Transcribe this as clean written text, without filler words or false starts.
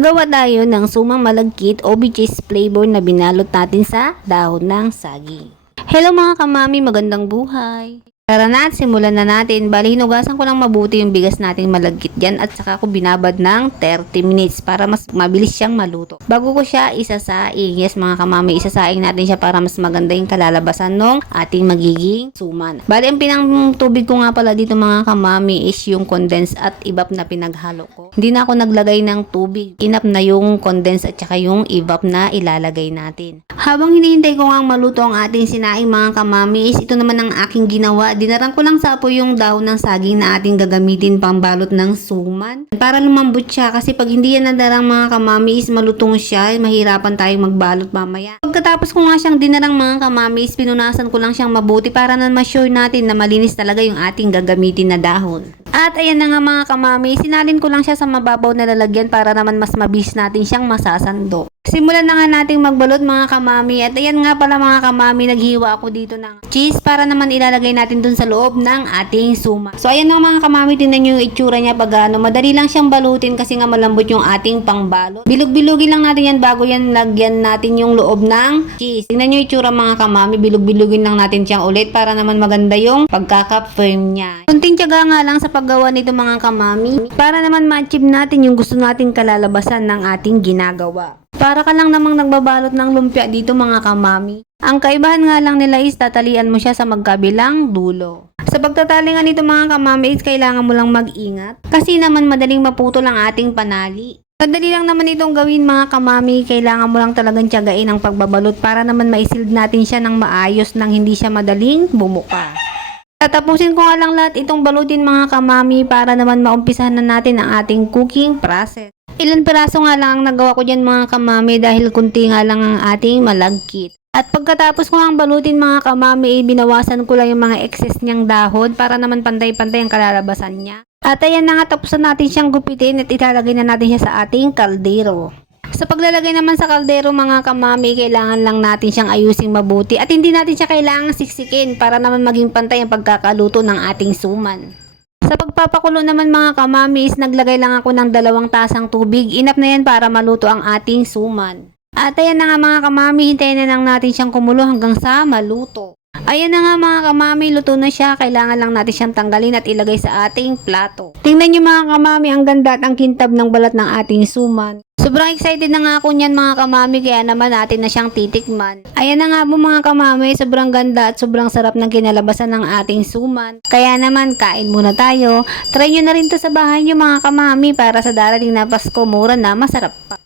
Gawa tayo ng sumang malagkit o cheese flavor na binalot natin sa dahon ng saging. Hello mga kamami, magandang buhay! Tara na at simulan na natin. Bali, hinugasan ko lang mabuti yung bigas natin malagkit dyan at saka ko binabad ng 30 minutes para mas mabilis siyang maluto. Bago ko siya isasaing, yes mga kamami, isasaing natin siya para mas maganda yung kalalabasan ng ating magiging suman. Bali, ang pinang tubig ko nga pala dito mga kamami is yung condensed at evap na pinaghalo ko. Hindi na ako naglagay ng tubig. Enough na yung condensed at saka yung evap na ilalagay natin. Habang hinihintay ko nga maluto ang ating sinaing mga kamami is ito naman ang aking ginawa. Dinarang ko lang sa apoy yung dahon ng saging na ating gagamitin pambalot ng suman. Para lumambot siya kasi pag hindi yan nadarang mga kamami is malutong siya. Mahirapan tayong magbalot mamaya. Pagkatapos ko nga siyang dinarang mga kamami is pinunasan ko lang siyang mabuti para na ma-sure natin na malinis talaga yung ating gagamitin na dahon. At ayan na nga mga kamami, sinalin ko lang siya sa mababaw na lalagyan para naman mas mabilis natin siyang masasando. Simulan na nga nating magbalot mga kamami at ayan nga pala mga kamami, naghiwa ako dito ng cheese para naman ilalagay natin dun sa loob ng ating suman. So ayan na mga kamami, tingnan nyo yung itsura niya pag madali lang siyang balutin kasi nga malambot yung ating pangbalot. Bilog-bilugin lang natin yan bago yan lagyan natin yung loob ng cheese. Tingnan nyo yung itsura mga kamami, bilog-bilugin lang natin siyang ulit para naman maganda yung pagkaka-firm niya. Kunting tiyaga nga lang sa paggawa nito mga kamami para naman ma-achieve natin yung gusto nating kalalabasan ng ating ginagawa. Para ka lang namang nagbabalot ng lumpia dito mga kamami. Ang kaibahan nga lang nila is tatalian mo siya sa magkabilang dulo. Sa pagtatali nga nito mga kamami is kailangan mo lang mag-ingat. Kasi naman madaling maputol ang ating panali. Madali lang naman itong gawin mga kamami. Kailangan mo lang talagang tiyagain ang pagbabalot para naman maisilid natin siya ng maayos nang hindi siya madaling bumuka. Tatapusin ko nga lang lahat itong balutin mga kamami para naman maumpisahan na natin ang ating cooking process. Ilan piraso nga lang ang nagawa ko dyan mga kamami dahil kunti nga lang ang ating malagkit. At pagkatapos ko ang balutin mga kamami, binawasan ko lang yung mga excess niyang dahon para naman pantay-pantay ang kalalabasan niya. At ayan na nga, tapos na natin siyang gupitin at ilalagay na natin siya sa ating kaldero. Sa paglalagay naman sa kaldero mga kamami, kailangan lang natin siyang ayusing mabuti at hindi natin siya kailangang siksikin para naman maging pantay ang pagkakaluto ng ating suman. Sa pagpapakulo naman mga kamami is naglagay lang ako ng 2 tasang tubig. Enough na yan para maluto ang ating suman. At ayan na nga mga kamami, hintayin na lang natin siyang kumulo hanggang sa maluto. Ayan na nga mga kamami, luto na siya. Kailangan lang natin siyang tanggalin at ilagay sa ating plato. Tingnan nyo mga kamami, ang ganda at ang kintab ng balat ng ating suman. Sobrang excited na nga ako niyan mga kamami, kaya naman natin na siyang titikman. Ayan na nga po mga kamami, sobrang ganda at sobrang sarap ng kinalabasan ng ating suman. Kaya naman kain muna tayo. Try nyo na rin to sa bahay nyo mga kamami para sa darating na Pasko, mura na masarap pa.